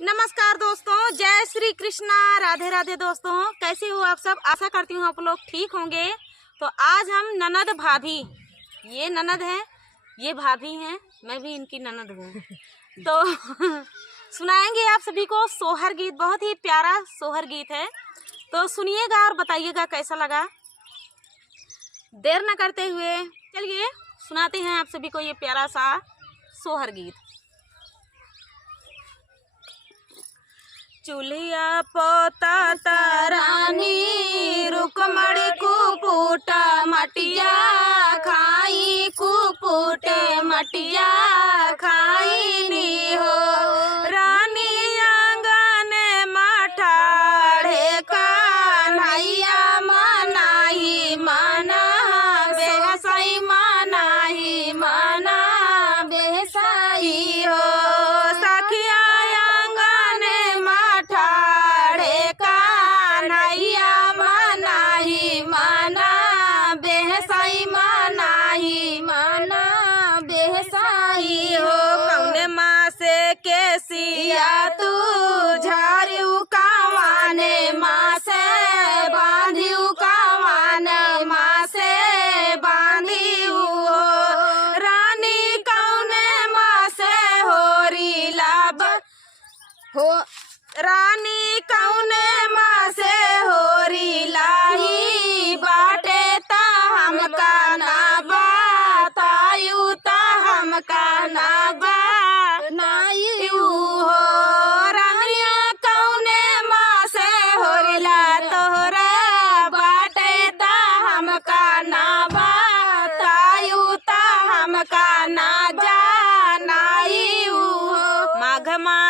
नमस्कार दोस्तों, जय श्री कृष्णा, राधे राधे। दोस्तों कैसे हो आप सब? आशा करती हूँ आप लोग ठीक होंगे। तो आज हम ननद भाभी, ये ननद हैं, ये भाभी हैं, मैं भी इनकी ननद हूँ। तो सुनाएंगे आप सभी को सोहर गीत, बहुत ही प्यारा सोहर गीत है। तो सुनिएगा और बताइएगा कैसा लगा। देर न करते हुए चलिए सुनाते हैं आप सभी को ये प्यारा सा सोहर गीत। चूल्हिया पोता तारानी रुकमणी कुपुट मटिया खाई, कुपुट मटिया खाई नी हो। रानी आंगन मठाढ़े कन्हैया मनाही मना बेहसाई, मनाही मना बेहसाई हो। सखिया केसिया तू झारियू कावाने माँ से बांधियू, कावाने माँ से बांधियू। रानी कौने माँ से होरी लाभ हो, रानी कौने माँ से होरी लाही बाटे ता हमका ना बतायू, ता हमका ना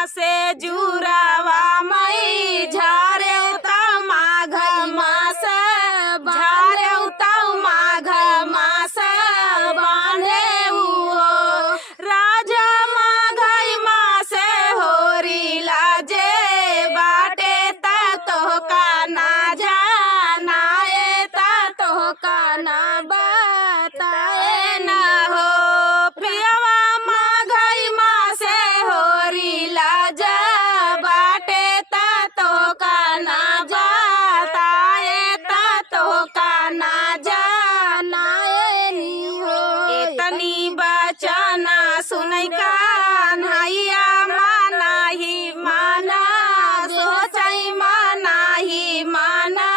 से जुरावा मई झारे उता माघ मास, झारे उता माघ मास बांधे हो। राजा माघई मास होरी लाजे बाटे ता तो का ना जानाए, ता तो का ना बताए ना हो। पियवा माघई मास होरी लाजा बाटे ता तो का ना बताए, ता तो का ना जानाए नी हो। इतनी बचना सुनई कन्हैया मनाही मना सोचाई, मनाही मना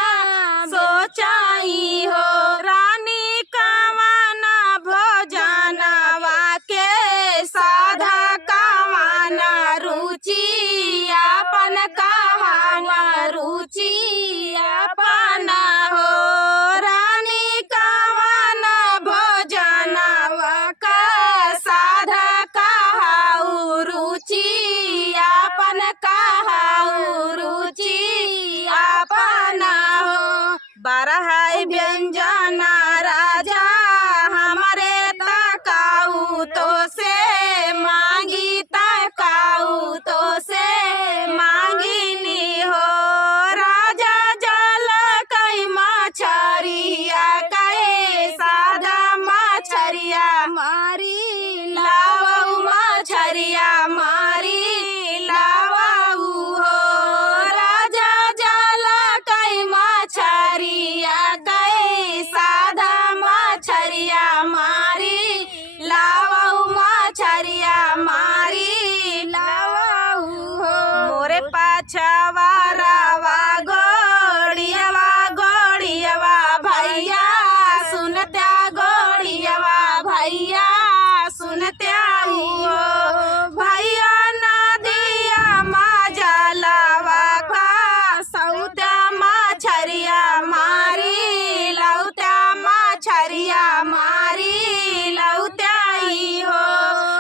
सोचाई हो। रानी कावाना भोजनवा के साधा कावाना रुचि अपन, कावाना रुचि अपन हो। रानी कावाना भोजनवा का साधा कहाऊ रुचि अपन, कहाऊ रुचि अपन हो। बारह व्यंजन राजा हमारे तकाऊ तो से मांगी, तकाऊ तो से मांगिनी हो। राजा जल कई मछरिया कई साधा मछरिया मारी लावऊ, मछरिया मारी लावऊ हो। राजा जल कई मछरिया कई साधा मछरिया मारी लावऊ, मछरिया मारी लावऊ हो। मोरे पाछवारावा गोड़ियावा, गोड़ियावा भैया सुनत्या, गोड़ियावा भैया सुनत्या हो। भैया नदिया मजलावा का सौत्या मछरिया मारी लौत्या, मछरिया मारी लौत्या ही हो।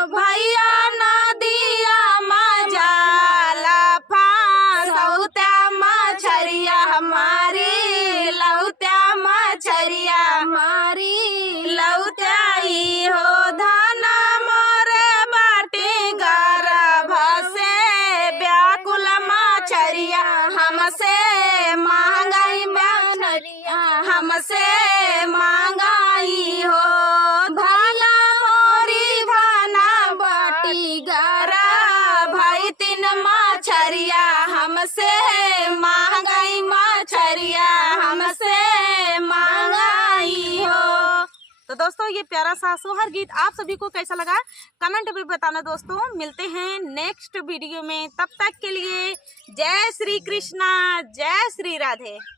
भैया नदिया मजला सौत्या मछरिया मारी लौत्या, मछरिया मारी लौत्या ही हो। धाना मोरे बाटी गर्भ से व्याकुल मछरिया हमसे महंगाई, मछरिया हमसे महंगाई हो। धाना मोरी धाना बाटी गर्भ भाई तीन मछरिया हमसे महंगाई मछरिया हमसे महंगाई हो। तो दोस्तों ये प्यारा सा सोहर गीत आप सभी को कैसा लगा कमेंट में बताना दोस्तों। मिलते हैं नेक्स्ट वीडियो में, तब तक के लिए जय श्री कृष्णा, जय श्री राधे।